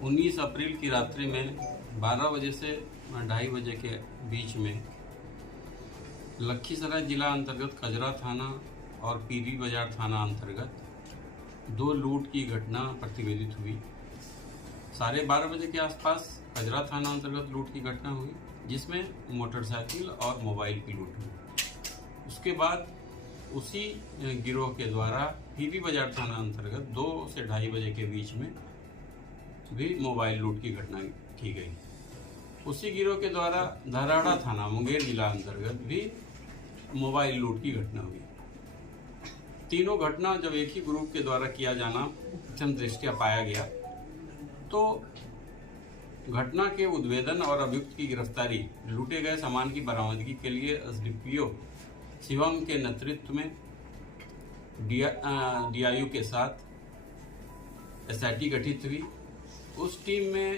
उन्नीस अप्रैल की रात्रि में 12 बजे से 2:30 बजे के बीच में लखीसराय जिला अंतर्गत कजरा थाना और पीरी बाजार थाना अंतर्गत 2 लूट की घटना प्रतिवेदित हुई। 12:30 बजे के आसपास कजरा थाना अंतर्गत लूट की घटना हुई, जिसमें मोटरसाइकिल और मोबाइल की लूट हुई। उसके बाद उसी गिरोह के द्वारा पीरी बाजार थाना अंतर्गत 2 से 2:30 बजे के बीच में भी मोबाइल लूट की घटना की गई। उसी गिरोह के द्वारा धराड़ा थाना मुंगेर जिला अंतर्गत भी मोबाइल लूट की घटना हुई। तीनों घटना जब एक ही ग्रुप के द्वारा किया जाना प्रथम दृष्टया पाया गया, तो घटना के उद्भेदन और अभियुक्त की गिरफ्तारी, लूटे गए सामान की बरामदगी के लिए एसडीपीओ शिवम के नेतृत्व में डीआईयू के साथ एसआईटी गठित हुई। उस टीम में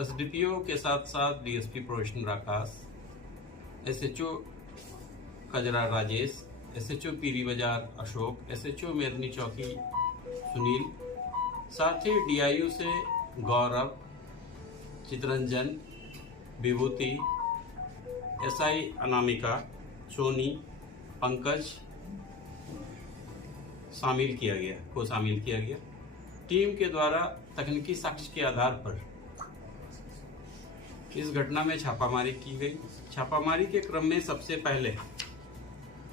एसडीपीओ के साथ साथ डीएसपी प्रोफेशनल आकाश, एसएचओ कजरा राजेश, एसएचओ पीरी बाजार अशोक, एसएचओ मेदनी चौकी सुनील, साथ ही डीआईयू से गौरव, चितरंजन, विभूति, एसआई अनामिका, सोनी, पंकज शामिल किया गया। टीम के द्वारा तकनीकी साक्ष्य के आधार पर इस घटना में छापामारी की गई। छापामारी के क्रम में सबसे पहले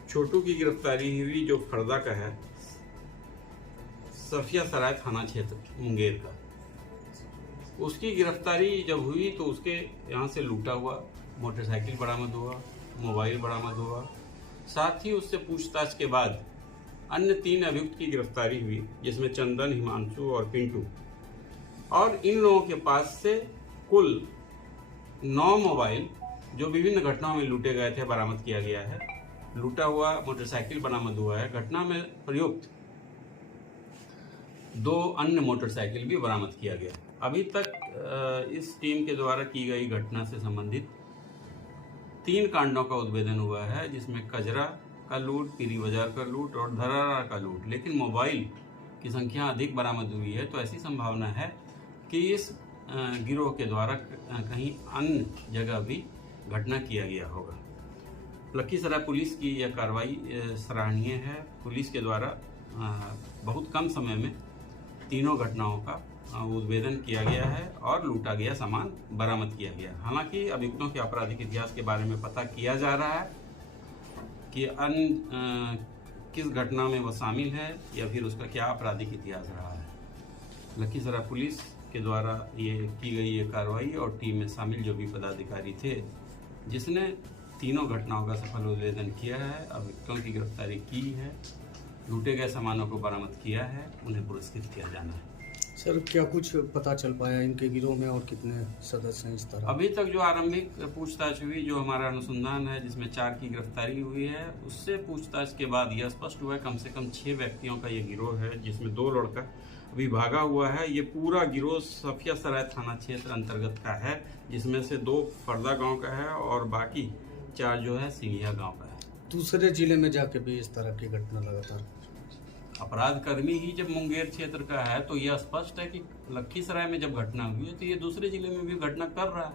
छोटू की गिरफ्तारी हुई, जो फरदा का है, सफिया सराय थाना क्षेत्र मुंगेर का। उसकी गिरफ्तारी जब हुई तो उसके यहाँ से लूटा हुआ मोटरसाइकिल बरामद हुआ, मोबाइल बरामद हुआ। साथ ही उससे पूछताछ के बाद अन्य 3 अभियुक्त की गिरफ्तारी हुई, जिसमें चंदन, हिमांशु और पिंटू। और इन लोगों के पास से कुल 9 मोबाइल जो विभिन्न घटनाओं में लूटे गए थे बरामद किया गया है। लूटा हुआ मोटरसाइकिल बरामद हुआ है। घटना में प्रयुक्त 2 अन्य मोटरसाइकिल भी बरामद किया गया। अभी तक इस टीम के द्वारा की गई घटना से संबंधित 3 कांडों का उद्भेदन हुआ है, जिसमें कजरा का लूट, पीरी बाजार का लूट और धराड़ा का लूट। लेकिन मोबाइल की संख्या अधिक बरामद हुई है, तो ऐसी संभावना है कि इस गिरोह के द्वारा कहीं अन्य जगह भी घटना किया गया होगा। लखीसराय पुलिस की यह कार्रवाई सराहनीय है। पुलिस के द्वारा बहुत कम समय में तीनों घटनाओं का उद्भेदन किया गया है और लूटा गया सामान बरामद किया गया। हालांकि अभियुक्तों के आपराधिक इतिहास के बारे में पता किया जा रहा है कि किस घटना में वह शामिल है या फिर उसका क्या आपराधिक इतिहास रहा है। लखीसराय पुलिस के द्वारा ये की गई ये कार्रवाई और टीम में शामिल जो भी पदाधिकारी थे, जिसने तीनों घटनाओं का सफल उद्भेदन किया है, अभियुक्तों की गिरफ्तारी की है, लूटे गए सामानों को बरामद किया है, उन्हें पुरस्कृत किया जाना है। सर, क्या कुछ पता चल पाया इनके गिरोह में और कितने सदस्य हैं इस तरह? अभी तक जो आरंभिक पूछताछ हुई, जो हमारा अनुसंधान है, जिसमें 4 की गिरफ्तारी हुई है, उससे पूछताछ के बाद यह स्पष्ट हुआ है कम से कम 6 व्यक्तियों का ये गिरोह है, जिसमें 2 लड़का अभी भागा हुआ है। ये पूरा गिरोह सफिया सराय थाना क्षेत्र अंतर्गत का है, जिसमें से 2 फरदा गाँव का है और बाकी 4 जो है सिंघिया गाँव का है। दूसरे जिले में जाके भी इस तरह की घटना लगातार? अपराध कर्मी ही जब मुंगेर क्षेत्र का है, तो यह स्पष्ट है कि लखीसराय में जब घटना हुई है तो ये दूसरे जिले में भी घटना कर रहा है।